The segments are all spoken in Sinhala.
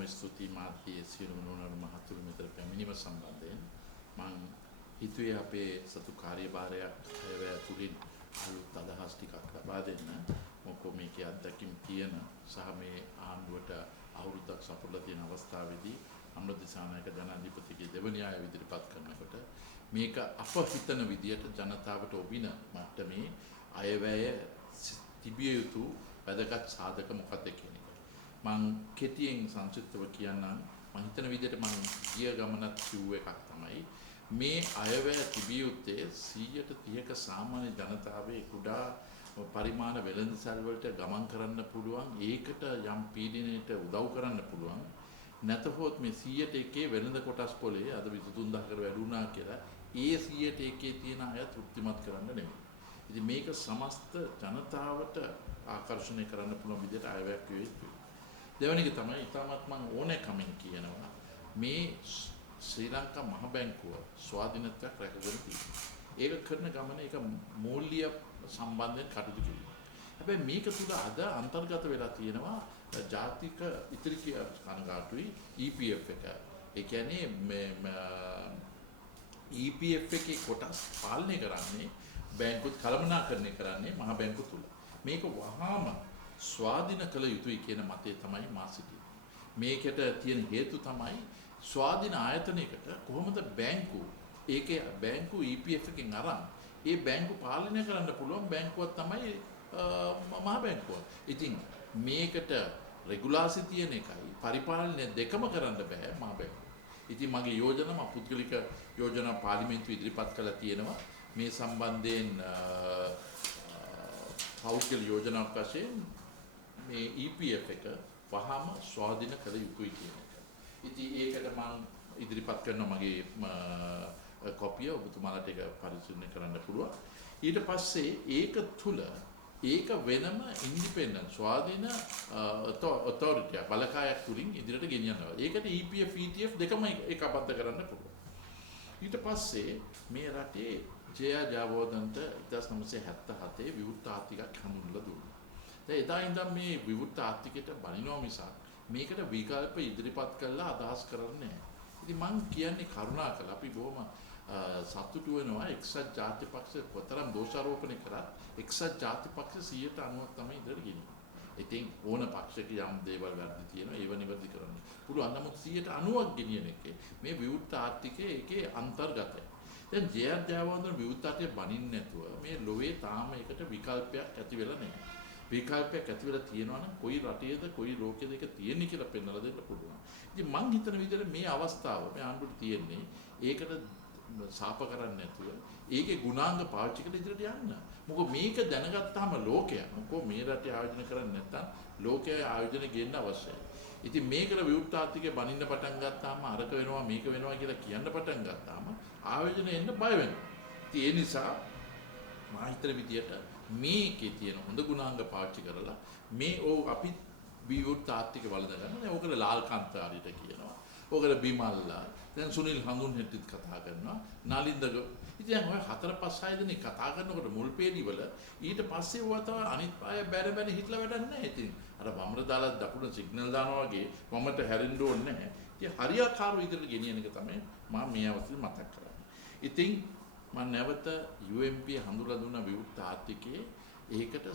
බොහොම ස්තුතියි මාත්‍යේ සියලුම නෝනරු මහතුරු මෙතන පැමිණීම සම්බන්ධයෙන් මම හිතුවේ අපේ සතු කාර්යභාරයක් හැවෑ තුලින් අලුත් අදහස් ටිකක් ලබා දෙන්න. මොකද මේකේ අත්දැකීම් තියෙන සහ මේ ආණ්ඩුවට අවුරුද්දක් සපුරලා තියෙන අවස්ථාවේදී අනුර දිසානායක ජනාධිපතිගේ දෙවැනි ආය ඉදිරිපත් කරනකොට මේක අප හිතන විදියට ජනතාවට ඔබින මට්ටමේ අයවැය තිබිය යුතු වැදගත් සාධක මොකක්ද කියන එක. මම කෙටියෙන් සංක්ෂිප්තව කියන්නම්. මම හිතන විදිහට මම ගිය ගමනත් කිව්ව එකක් තමයි මේ අයවැය තිබිය යුත්තේ 130ක සාමාන්‍ය ජනතාවේ කුඩා පරිමාණ වෙළඳසැල් වලට ගමන් කරන්න පුළුවන්, ඒකට යම් පීඩනයකට උදව් කරන්න පුළුවන්. නැතහොත් මේ 101 වෙළඳ කොටස් පොලේ අද 23000කට වැඩි වුණා කියලා ඒ 101 තියෙන අය තෘප්තිමත් කරන්න නෙමෙයි. ඉතින් මේක සමස්ත ජනතාවට ආකර්ෂණය කරන්න පුළුවන් විදිහට අයවැයක් විය යුතුයි. දෙවෙනි එක තමයි ඊටමත් මම ඕනෑකමින් කියනවා මේ ශ්‍රී ලංකා මහ බැංකුව ස්වාධීනත්වයක් රැකගෙන තියෙනවා. ඒක කරන ගමන ඒක මූල්‍ය සම්බන්ධයෙන් කටයුතු කිරීම. හැබැයි මේක තුල අද අන්තර්ගත වෙලා තියෙනවා ජාතික ඉතිරි කනගාටුයි EPF එක. ඒ කියන්නේ මේ EPF එකේ කොටස් පාලනය කරන්නේ බැංකුත් කළමනාකරණය කරන්නේ මහ බැංකුව තුල. මේක වහාම ස්වාධීන කළ යුතුයි කියන මතය තමයි මා සිටින්නේ. මේකට තියෙන හේතු තමයි ස්වාධීන ආයතනයකට කොහොමද ඒකේ බැංකු EPF එකෙන් අරන් ඒ බැංකු පාලනය කරන්න පුළුවන් බැංකුවක් තමයි මහ බැංකුව. ඉතින් මේකට රෙගුලාසි තියෙන එකයි පරිපාලනය දෙකම කරන්න බෑ මහ බැංකුව. ඉතින් මගේ යෝජනා පුද්ගලික යෝජනා පාර්ලිමේන්තුව ඉදිරිපත් කළා තියෙනවා මේ සම්බන්ධයෙන් පෞද්ගලික යෝජනාවක් වශයෙන් මේ EPF එක වහාම ස්වාධීන කළ යුතුයි කියන එක. ඉතින් ඒකට මම ඉදිරිපත් කරන මගේ කොපිය ඔබතුමාලට ඒක පරිශීලනය කරන්න පුළුවන්. ඊට පස්සේ ඒක තුල ඒක වෙනම ඉන්ඩිපෙන්ඩන්ට් ස්වාධීන ඔතොරිටි බලකායක් තුලින් ඉදිරියට ගෙනියනවා. ඒකට EPF ETF දෙකම එකබද්ධ කරන්න පුළුවන්. ඊට පස්සේ මේ රටේ ජයජාවෝදන්ට 1977 විවෘත ආර්ථිකයක් හඳුන්වලා දුන්නා. දැන් එදා ඉඳන් මේ විවෘත ආර්ථිකයට බනිනවා මිසක් මේකට විකල්ප ඉදිරිපත් කළා අදහස් කරන්නේ නැහැ. ඉතින් මම කියන්නේ කරුණාකරලා අපි බොහොම සතුටු වෙනවා එක්සත් ජාතිපක්ෂ කොතරම් දෝෂාරෝපණය කරත් එක්සත් ජාතිපක්ෂ 90% තමයි ඉදිරියට ගෙනියන්නේ. ඉතින් ඕන පක්ෂයක යම් දේවල් වැරදි තියෙනවා ඒව නිවැරදි කරන්න පුළුවන්. නමුත් 90%ක් ගෙනියන එකේ මේ විවෘත ආර්ථිකයේ ඒකේ අන්තර්ගතයි. දැන් ජයජාවන්තර විවෘත ආර්ථිකය බනින්න නැතුව මේ ලෝවේ තාම ඒකට විකල්පයක් ඇති වෙලා නැහැ. විකල්පයක් ඇති වෙලා තියෙනවා නම් කොයි රටේද කොයි ලෝකෙද ඒක තියෙන්නේ කියලා පෙන්වලා දෙන්න පුළුවන්. ඉතින් මං හිතන විදිහට මේ අවස්ථාව මේ ආණ්ඩුවට තියෙන්නේ ඒකට සාප කරන්නේ නැතුව ඒකේ ගුණාංග පාවිච්චි කරලා ඉදිරියට යන්න. මොකද මේක දැනගත්තාම ලෝකයා මොකෝ මේ රටේ ආයෝජන කරන්නේ නැත්නම් ලෝකයේ ආයෝජන ගෙන්න අවශ්‍යයි. ඉතින් මේකට විවෘත ආර්ථිකය බනින්න පටන් ගත්තාම අරක වෙනවා මේක වෙනවා කියලා කියන්න පටන් ගත්තාම ආයෝජන එන්න බය වෙනවා. ඉතින් ඒ නිසා මා හිතන විදිහට මේකේ තියෙන හොඳ ගුණාංග පාවිච්චි කරලා මේ අපි විවෘත ආර්ථික වලද ගන්න. දැන් ඕකට ලාල් කාන්තාරිට කියනවා. ඕකට බිමල්ලා. දැන් සුනිල් හඳුන්හෙට්ටිත් කතා කරනවා. නලින්ද ඉතින් ඔය 4-5-6 දෙනෙක් කතා කරනකොට මුල් පේඩි වල ඊට පස්සේ ඔය තව අනිත් අය බැර හිටලා වැඩක් නැහැ. ඉතින් අර වමර දාලා දකුණ සිග්නල් දානවා වගේ වමට හැරෙන්න ඕනේ නැහැ. ඉතින් හරියාකාරව ඉදිරියට ගෙනියන එක තමයි මම මේ අවස්ථාවේ මතක් කරන්නේ. ඉතින් මම නැවත UMP හඳුලා දුන්න විවෘත ආර්ථිකයේ ඒකට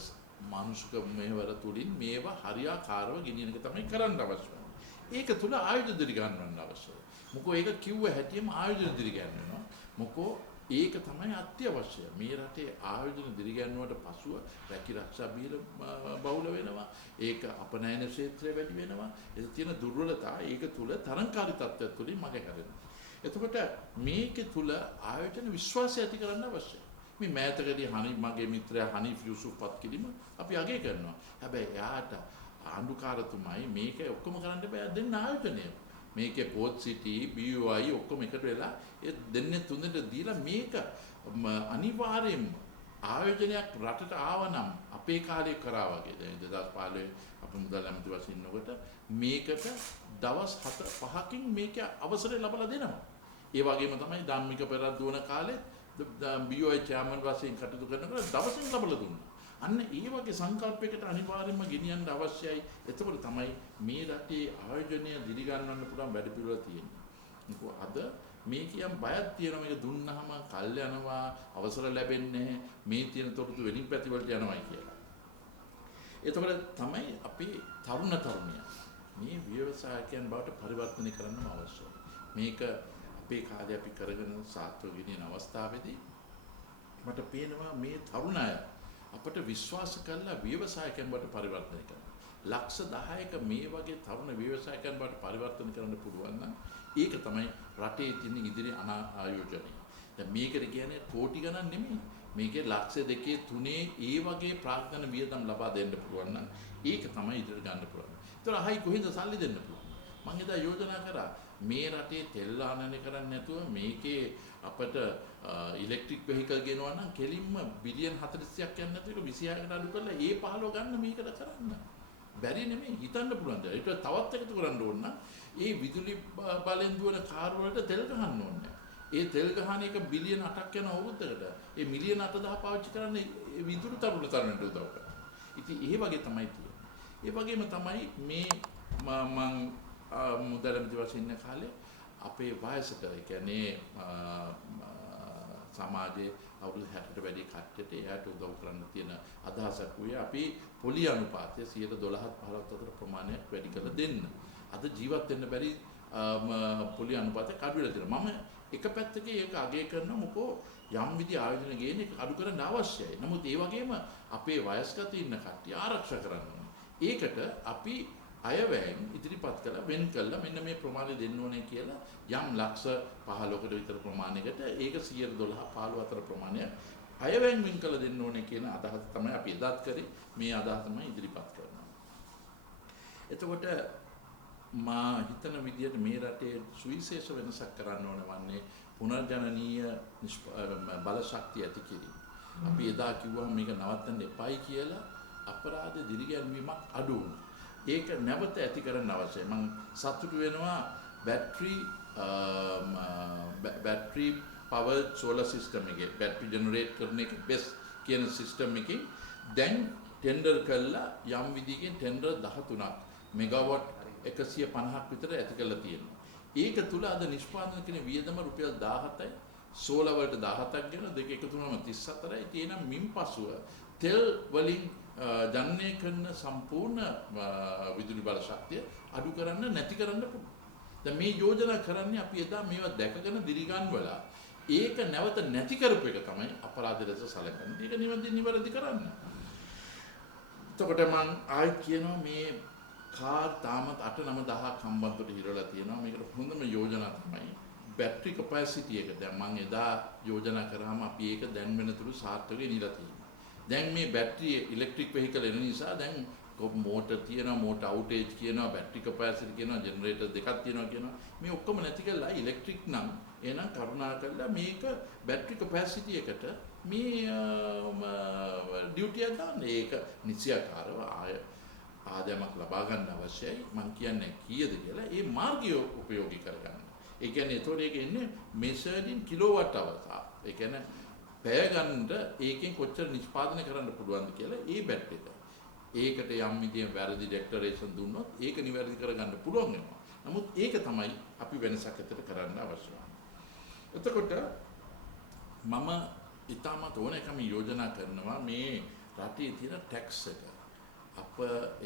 මානුෂික මෙහෙවර තුලින් මේවා හරියාකාරව ගෙනියන එක තමයි කරන්න අවශ්‍ය. ඒක තුල ආයුධ දිරි ගන්නවන්න අවශ්‍යයි. මොකෝ ඒක කිව්ව හැටියෙම ආයුධ දිරි ගන්නවා. මොකෝ ඒක තමයි අත්‍යවශ්‍ය. මේ රටේ ආයුධ දිරි ගන්නවට පසුව රැකිරක්ෂා බීර බහුල වෙනවා. ඒක අපනයන ක්ෂේත්‍රය වැඩි වෙනවා. ඒක තියෙන දුර්වලතා ඒක තුල තරංකාරී තත්ත්වයක් තුලින් මග හැරෙනවා. එතකොට මේක තුල ආයෝජන විශ්වාසය ඇති කරන්න අවශ්‍යයි. මේ මෑතකදී මගේ මිත්‍රයා හනීෆ් යුසුෆ්පත් කිරීම අපි අගය කරනවා. හැබැයි එයාට ආණ්ඩුකාරතුමයි මේක ඔක්කොම කරන්න බෑ දෙන්න ආයෝජනය. මේකේ පෝත් සිටි BOI ඔක්කොම එකට වෙලා ඒ දෙන්නේ තුනට දීලා මේක අනිවාර්යයෙන්ම ආයෝජනයක් රටට ආවනම් අපේ කාලේ කරා වගේ දැන් 2015 අපේ මුදල් ඇමති වශයෙන් ඉන්නකොට මේකට දවස් 4-5කින් මේක අවසරය ලබා දෙනවා. ඒ වගේම තමයි ධම්මික පෙරත් දුවන කාලේ BOI චෙයාමන් වශයෙන් කටයුතු කරනකොට දවසින් ලබා දුන්නා. අන්න ඒ වගේ සංකල්පයකට අනිවාර්යයෙන්ම ගෙනියන්න අවශ්‍යයි. එතකොට තමයි මේ රටේ ආයෝජනය දිරිගන්වන්න පුළුවන් වැඩ පිළිවෙල තියෙන්නේ. මොකද අද මේ කියම් බයක් තියෙනවා මේක දුන්නාම කල් යනවා අවසර ලැබෙන්නේ මේ තියෙන තොරතුරු වෙලින් පැති වලට යනවායි කියලා. එතකොට තමයි අපි තරුණිය මේ ව්‍යවසායකයන් බවට පරිවර්තනය කරන්නම අවශ්‍යයි. මේක අපේ කාලේ අපි කරගෙන සාර්ථක ගෙනියන අවස්ථාවේදී මට පේනවා මේ තරුණ අය අපට විශ්වාස කරලා ව්‍යවසායකයන් බවට පරිවර්තනය කරනවා. ලක්ෂ 10ක මේ වගේ තරුණ ව්‍යවසායකයන් බවට පරිවර්තන කරන්න පුළුවන් නම් ඒක තමයි රටේ තියෙන ඉදිරි ආයෝජනය. දැන් මේකට කියන්නේ කෝටි ගණන් නෙමෙයි. මේකේ ලක්ෂ 2 3 ඒ වගේ ප්‍රාග්ධන වියදම් ලබා දෙන්න පුළුවන් නම් ඒක තමයි ඉදිරියට ගන්න පුළුවන්. ඒතර අහයි කොහෙන්ද සල්ලි දෙන්න පුළුවන්? මම එදා යෝජනා කරා මේ රටේ තෙල් ආනයනය කරන්නේ නැතුව මේකේ අපිට ඉලෙක්ට්‍රික් වෙහිකල් ගෙනවා නම් කෙලින්ම බිලියන් 40ක් යන්නේ නැතුව 26කට අඩු කරලා ඒ 15 ගන්න මේකට කරන්න. බැරි නෙමෙයි හිතන්න පුළුවන් දේ. ඒක තවත් එකතු කරන්න ඕන නම් ඒ විදුලි බලෙන් දුවන කාර් වලට තෙල් ගහන්න ඕනේ. ඒ තෙල් ගහන එක බිලියන 8ක් යන අවුරුද්දකට ඒ මිලියන 8000 පාවිච්චි කරන්නේ විදුලි තරණට උදව් කරනවා. ඉතින් ඒ වගේ තමයි තියෙන්නේ. ඒ වගේම තමයි මේ මම මුදලමැති වශයෙන් ඉන්න කාලේ අපේ වයසට ඒ කියන්නේ සමාජයේ අවුරුදු 60ට වැඩි කට්ටියට එයාට උදව් කරන්න තියෙන අදහසක් වුණේ අපි පොලි අනුපාතය 12-15 අතර ප්‍රමාණයක් වැඩි කරලා දෙන්න. අද ජීවත් වෙන්න බැරි පොලි අනුපාතය අඩු වෙලා තියෙනවා. මම එක පැත්තක ඒක අගය කරන මොකෝ යම් විදි ආයෝජන ගේන එක අඩු කරන්න අවශ්‍යයි. නමුත් ඒ වගේම අපේ වයස්ගත ඉන්න කට්ටිය ආරක්ෂා කරන්න ඕනේ. ඒකට අපි අයවැයෙන් ඉදිරිපත් කළා වෙන් කළා මෙන්න මේ ප්‍රමාණය දෙන්න ඕනේ කියලා යම් ලක්ෂ 15කට විතර ප්‍රමාණයකට ඒක 112 15 අතර ප්‍රමාණයක් අයවැයෙන් වෙන් කළ දෙන්න ඕනේ කියන අදහස තමයි අපි එදාත් කරේ මේ අදහස තමයි ඉදිරිපත් කරනවා. එතකොට මා හිතන විදිහට මේ රටේ සුවිශේෂ වෙනසක් කරන්න ඕන වන්නේ පුනර්ජනනීය බල ශක්තිය ඇති කිරීම. අපි එදා කිව්වම මේක නවත්තන්න එපයි කියලා අපරාධ දිරිගැන්වීමක් අඩු වුණා. ඒක නැවත ඇති කරන්න අවශ්‍යයි. මම සතුටු වෙනවා බැටරි පවර්ඩ් සෝලර් සිස්ටම් එකේ බැටරි ජෙනරේට් කරන එක බෙස්ට් කියන සිස්ටම් එකකින් දැන් ටෙන්ඩර් කළා යම් විදිහකින් ටෙන්ඩර් 13ක් මෙගාවොට් 150ක් විතර ඇති කරලා තියෙනවා. ඒක තුල අද නිෂ්පාදනය කරන වියදම රුපියල් 17යි සෝලර් වලට 17ක් ගෙන දෙක එකතු වුණාම 34යි. ඒ නම් මින්පසුව තෙල් වලින් ජනනය කරන සම්පූර්ණ විදුලි බල ශක්තිය අඩු කරන්න නැති කරන්න පුළුවන්. දැන් මේ යෝජනා කරන්නේ අපි එදා මේවා දැකගෙන දිරිගන්වලා ඒක නැවත නැති කරපු එක තමයි අපරාධ ලෙස සැලකන්නේ. ඒක නිවැරදි කරන්න. එතකොට මම ආයෙත් කියනවා මේ කාර් තාමත් 8-9000ක් හම්බන්තොට හිරවලා තියෙනවා. මේකට හොඳම යෝජනා තමයි බැටරි කැපැසිටි එක. දැන් මම එදා යෝජනා කරාම අපි ඒක දැන් වෙනතුරු සාර්ථකව නිලා තියෙනවා. දැන් මේ බැටරි ඉලෙක්ට්‍රික් වෙහිකල් එන නිසා දැන් මෝටර් තියෙනවා මෝටර් අවුටේජ් කියනවා බැටරි කැපැසිටි කියනවා ජෙනරේටර් දෙකක් තියෙනවා කියනවා මේ ඔක්කොම නැති කරලා ඉලෙක්ට්‍රික් නම් එහෙනම් කරුණාකරලා මේක බැටරි කැපැසිටි එකට මේ ඩියුටි එක දාන්න ඒක නිසියාකාරව ආදායමක් ලබා ගන්න අවශ්‍යයි මම කියන්නේ කීයද කියලා ඒ මාර්ගය උපයෝගී කරගන්න. ඒ කියන්නේ ඒතකොට ඒක එන්නේ measured in kilowatt hours. ඒ කියන්නේ පැය ගන්නට ඒකෙන් කොච්චර නිෂ්පාදනය කරන්න පුළුවන්ද කියලා ඒ බැටරි එක. ඒකට යම් විදිහේ වැරදි ඩෙක්ලරේෂන් දුන්නොත් ඒක නිවැරදි කරගන්න පුළුවන් වෙනවා. නමුත් ඒක තමයි අපි වෙනසක් ඇතට කරන්න අවශ්‍ය වන්නේ. එතකොට මම ඊටමත් ඕනෑකම යෝජනා කරනවා මේ රටේ තියෙන ටැක්ස් එක. අප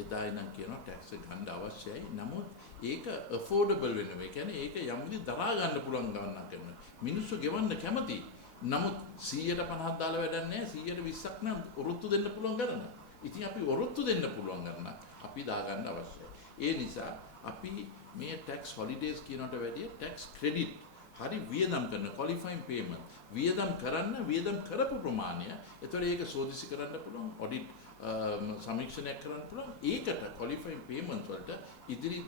එදා ඉඳන් කියනවා ටැක්ස් එක ගන්න අවශ්‍යයි. නමුත් ඒක affordable වෙනවා. ඒ කියන්නේ ඒක යම් විදිහ දරා ගන්න පුළුවන් ගණනක් කරනවා. මිනිස්සු ගෙවන්න කැමතියි. නමුත් 150ක් දාලා වැඩක් නැහැ 120ක් නම් ඔරොත්තු දෙන්න පුළුවන් ගන්න. ඉතින් අපි ඔරොත්තු දෙන්න පුළුවන් ගන්න අපි දාගන්න අවශ්‍යයි. ඒ නිසා අපි මේ tax holidays කියනකට වැඩිය tax credit හරි වියදම් කරන qualifying payment වියදම් කරපු ප්‍රමාණය ඒතර ඒක සෝදිසි කරන්න පුළුවන් ඔඩිට් සමීක්ෂණයක් කරන්න පුළුවන් ඒකට qualifying payment වලට ඉදිරි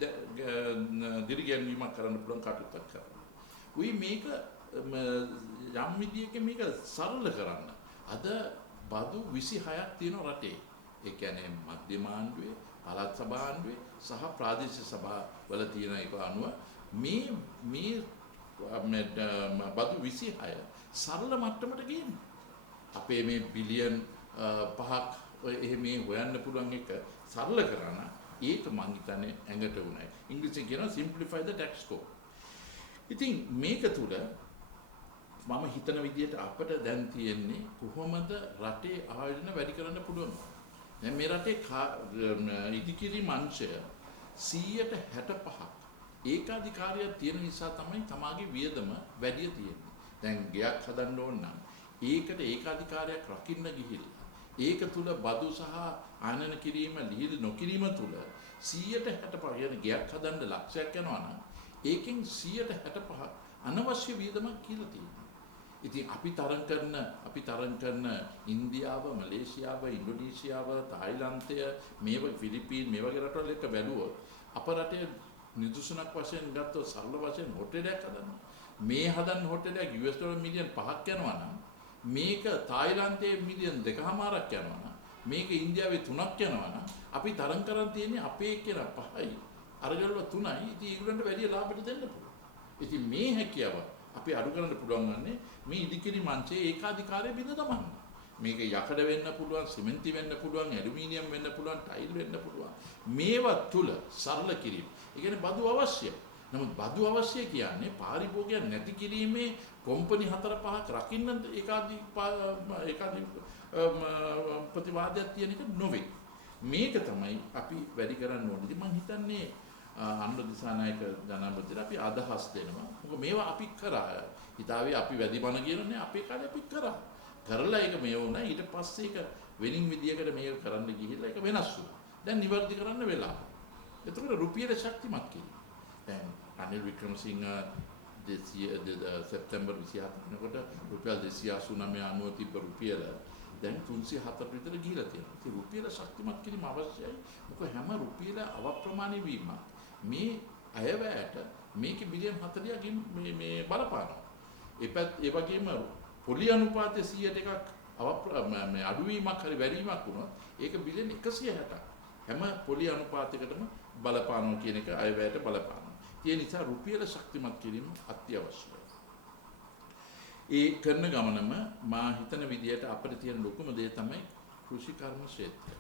ගැන්වීමක් කරන්න පුළුවන් කටයුත්තක් කරනවා. we මේක යම් විදියකින් මේක සරල කරන්න. අද බදු 26ක් තියෙන රටේ. ඒ කියන්නේ මධ්‍යම ආණ්ඩුවේ, පළාත් සභා ආණ්ඩුවේ සහ ප්‍රාදේශීය සභා වල තියෙන එක අනුව මේ බදු 26 සරල මට්ටමට ගේන්න. අපේ මේ බිලියන් 5ක් එහෙම මේ හොයන්න පුළුවන් එක සරල කරා නම් ඒක මං හිතන්නේ ඇඟට උණයි. ඉංග්‍රීසියෙන් කියනවා simplify the tax code. ඉතින් මේක තුල මම හිතන විදිහට අපිට දැන් තියෙන්නේ කොහොමද රටේ ආයෝජන වැඩි කරන්න පුළුවන්. දැන් මේ රටේ ඉදිකිරීම අංශය 165ක් ඒකාධිකාරියක් තියෙන නිසා තමයි තමාගේ වියදම වැඩි තියෙන්නේ. දැන් ගයක් හදන්න ඕන නම් ඒකට ඒකාධිකාරියක් රකින්න ගිහිල්ලා ඒක තුල බදු සහ ආනයන කිරීම ලිහිල් නොකිරීම තුල 165 කියන ගයක් හදන්න ලක්ෂයක් යනවා නම් ඒකෙන් 165 අනවශ්‍ය වියදමක් කියලා තියෙනවා. ඉතින් අපි තරම් කරන ඉන්දියාව, මලේසියාව, ඉන්දුනීසියාව, තායිලන්තය, මේවා ෆිලිපීන් මේ වගේ රටවල් එක්ක බැලුවොත් අප රටේ නිදසුනක් වශයෙන් ගත්තොත් සරල වශයෙන් හොටෙලයක් හදනවා. මේ හදන්න හොටෙලයක් US ඩොලර් මිලියන් 5ක් යනවා නම් මේක තායිලන්තයේ මිලියන් 2.5ක් යනවා නම් මේක ඉන්දියාවේ 3ක් යනවා නම් අපි තරම් කරන් තියෙන්නේ අපේ කියන 5යි අරගල්ව 3යි. ඉතින් ඒගොල්ලන්ට වැඩි ලාභෙට දෙන්න පුළුවන්. ඉතින් මේ හැකියාව අපි අඩු කරන්න පුළුවන් වන්නේ මේ ඉදිකිරීම අංශයේ ඒකාධිකාරය බිඳ දමන්න. මේක යකඩ වෙන්න පුළුවන්, සිමෙන්ති වෙන්න පුළුවන්, ඇලුමිනියම් වෙන්න පුළුවන්, ටයිල් වෙන්න පුළුවන්. මේවා තුල සරල කිරීම. ඒ කියන්නේ බදු අවශ්‍යයි. නමුත් බදු අවශ්‍ය කියන්නේ පාරිභෝගිකයන් නැති කිරීමේ කොම්පනි 4-5ක් රකින්න ඒකාධි ප්‍රතිවාදයක් තියෙන එක නොවේ. මේක තමයි අපි වැඩි කරන්න ඕනේ. ඉතින් මම හිතන්නේ අනුර දිසානායක ජනාධිපතිට අපි අදහස් දෙනවා. මොකද මේවා අපි කරා. හිතාවේ අපි වැඩි බණ කියනනේ අපේ කාලේ අපි කරා. කරලා ඒක මේ වුණා. ඊට පස්සේ ඒක වෙනින් විදියකට මේක කරන්න ගිහිල්ලා ඒක වෙනස් වුණා. දැන් නිවර්ති කරන්න වෙලා. එතකොට රුපියල ශක්තිමත් කිරීම. දැන් අනිල් වික්‍රමසිංහ සැප්තැම්බර් 27 වෙනකොට රුපියල් 289 තිබ්බ රුපියල දැන් 304 විතර ගිහිලා තියෙනවා. ඉතින් රුපියල ශක්තිමත් කිරීම අවශ්‍යයි. මොකද හැම රුපියල අවප්‍රමාණී වීම මේ අයවැයට මේකේ බිලියන් 40කින් මේ බලපානවා. ඒ වගේම පොලි අනුපාතය 100ට එකක් අඩුවීමක් හරි වැඩිවීමක් වුණොත් ඒක බිලියන් 160ක් හැම පොලි අනුපාතයකටම බලපානවා කියන එක අයවැයට බලපානවා. ඒ නිසා රුපියල ශක්තිමත් කිරීම අත්‍යවශ්‍යයි. ඒ කරන ගමනම මා හිතන විදිහට අපිට තියෙන ලොකුම දේ තමයි කෘෂි කර්ම ක්ෂේත්‍රය.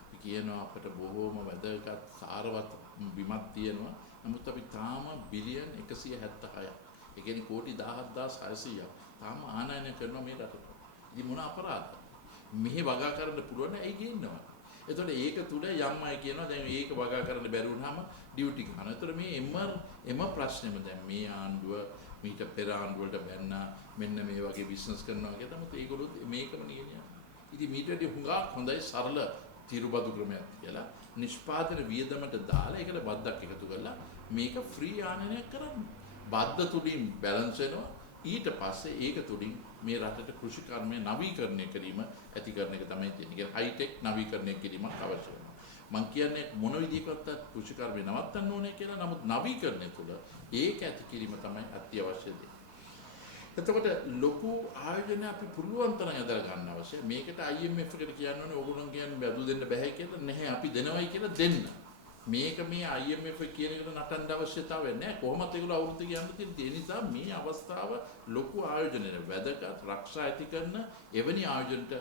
අපි කියනවා අපිට බොහෝම වැදගත් සාරවත් බිමක් තියෙනවා. නමුත් අපි තාම බිලියන් 176ක්. ඒ කියන්නේ කෝටි 17600ක් තාම ආනයනය කරනවා මේ රටට. ඉතින් මොන අපරාධද? මෙහි වගා කරන්න පුළුවන් ඇයි ගේන්නවා? එතකොට ඒක තුල යම් අය කියනවා දැන් මේක වගා කරන්න බැරි වුණාම ඩියුටි ගන්නවා. එතකොට මේ එම ප්‍රශ්නෙම දැන් මේ ආණ්ඩුව මීට පෙර ආණ්ඩුවලට බැන්නා මෙන්න මේ වගේ බිස්නස් කරනවා කියලා. නමුත් ඒගොල්ලෝ මේකම නියනවා. ඉතින් මීට වඩා හුඟක් හොඳයි සරල තිරුබදු ක්‍රමයක් කියලා නිෂ්පාදන වියදමට දාලා ඒකට බද්දක් එකතු කරලා මේක ෆ්‍රී ආනයනයක් කරන්න. බද්ද තුලින් බැලන්ස් වෙනවා. ඊට පස්සේ ඒක තුලින් මේ රටට කෘෂි කර්මය නවීකරණය කිරීම ඇති කරන එක තමයි තියෙන්නේ. ඒක හයිටෙක් නවීකරණය කිරීමක් අවශ්‍ය වෙනවා. මම කියන්නේ මොන විදිහකටත් කෘෂි කර්මය නවත්තන්න ඕනේ කියලා. නමුත් නවීකරණය තුළ ඒක ඇති කිරීම තමයි අත්‍යවශ්‍ය දේ. එතකොට ලොකු ආයෝජන අපි පුළුවන් තරම් යදලා ගන්න අවශ්‍යයි. මේකට IMF එකට කියන්න ඕනේ ඕගොල්ලෝ කියන්නේ බදු දෙන්න බෑ කියලා. නැහැ අපි දෙනවයි කියලා දෙන්න. මේක මේ IMF කියන එකට නටන්න අවශ්‍යතාවය නැහැ. කොහොමද ඒගොල්ලෝ අවුරුද්ද කියන්න තියෙන්නේ. ඒ නිසා මේ අවස්ථාව ලොකු ආයෝජනයක් වැදගත් රක්ෂා ඇති කරන එවැනි ආයෝජනට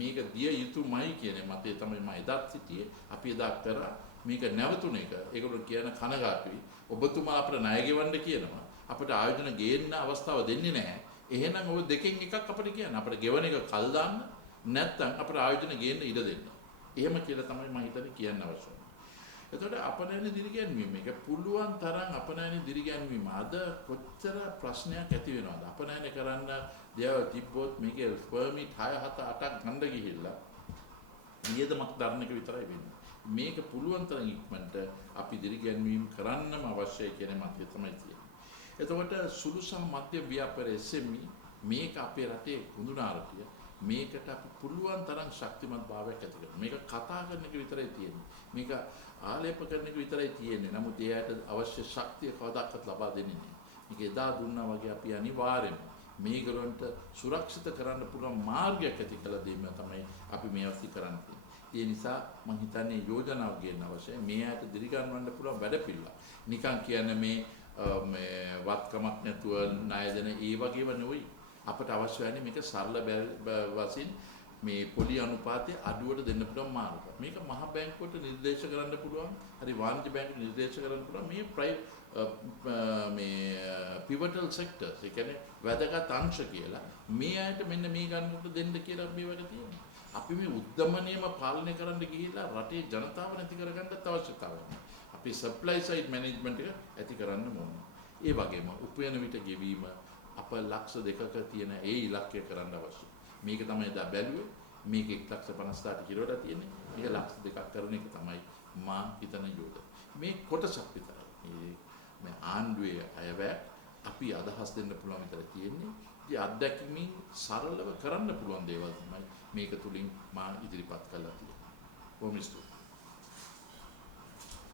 මේක දිය යුතුමයි කියන මතය තමයි මම එදත් සිටියේ. අපි එදා කරා මේක නැවතුන එක. ඒගොල්ලෝ කියන කනගාටුයි. ඔබතුමා අපිට ණය ගෙවන්න කියනවා. අපිට ආයෝජන ගේන්න අවස්ථාව දෙන්නේ නැහැ. එහෙනම් ඔය දෙකෙන් එකක් අපිට කියන්න. අපිට ගෙවන එක කල් දාන්න නැත්නම් අපිට ආයෝජන ගේන්න ඉඩ දෙන්න. එහෙම කියලා තමයි මම හිතන්නේ කියන්න අවශ්‍යයි. එතකොට අපනයන දිරිගැන්වීම මේක පුළුවන් තරම් අපනයන දිරිගැන්වීම අද කොච්චර ප්‍රශ්නයක් ඇති වෙනවද? අපනයන කරන්න දේව තිබ්බොත් මේකේ ස්පර්මිට් 6 7 8ක් ගන්න ගිහිල්ලා නියදමක් දරන එක විතරයි වෙන්නේ. මේක පුළුවන් තරම් ඉක්මනට අපි දිරිගැන්වීම කරන්නම අවශ්‍යයි කියන මතය තමයි තියෙන්නේ. එතකොට සුළු සහ මධ්‍යම ව්‍යාපාර SME මේක අපේ රටේ කුඳුනාරතිය මේකට අපි පුළුවන් තරම් ශක්තිමත් භාවයක් ඇති කරගන්න. මේක කතා කරන එක විතරයි තියෙන්නේ. මේක ආලේප කරන එක විතරයි තියෙන්නේ. නමුත් එයාට අවශ්‍ය ශක්තිය කවදාකවත් ලබා දෙන්නේ නැහැ. මේක එදා දුන්නා වගේ අපි අනිවාර්යයෙන්ම මේගොල්ලන්ට සුරක්ෂිත කරන්න පුළුවන් මාර්ගයක් ඇති කළ දෙන්න තමයි අපි මේ අවශ්‍ය කරන්නේ. ඒ නිසා මම හිතන්නේ යෝජනාවක් ගේන්න අවශ්‍යයි. මේ ආයත දිරිගන්වන්න පුළුවන් වැඩපිළිවෙල. නිකන් කියන්නේ මේ වත්කමක් නැතුව ණය දෙන ඒ වගේම නෙවෙයි. අපට අවශ්‍ය වෙන්නේ මේක සරල වශයෙන් මේ පොලි අනුපාතය අඩුවට දෙන්න පුළුවන් මාර්ග. මේක මහ බැංකුවට නිර්දේශ කරන්න පුළුවන්. හරි වාණිජ්‍ය බැංකුවට නිර්දේශ කරන්න පුළුවන්. මේ pivotal sectors, ඒ කියන්නේ වැදගත් අංශ කියලා මේ අයට මෙන්න මේ ගන්නට දෙන්න කියලා මේ වගේ තියෙනවා. අපි මේ උද්දමනයම පාලනය කරන්න ගිහිල්ලා රටේ ජනතාව නැති කරගන්නත් අවශ්‍යතාවයක්. අපි supply side management එක ඇති කරන්න ඕනේ. ඒ වගේම උපයන විට ගෙවීම අප ලක්ෂ 2ක තියෙන ඒ ඉලක්කය කරන්න අවශ්‍යයි. මේක තමයි දා බැලුවේ. මේක 1,58 කිලෝට තියෙන්නේ. මේක ලක්ෂ 2ක් කරන එක තමයි මා හිතන යෝජන. මේ කොටසක් විතරයි. මේ ආණ්ඩුවේ අයවැය අපි අදහස් දෙන්න පුළුවන් විතර තියෙන්නේ. ඉතින් අත්දැකීමින් සරලව කරන්න පුළුවන් දේවල් තමයි මේක තුලින් මා ඉදිරිපත් කළා තියෙන්නේ. කොහොමද?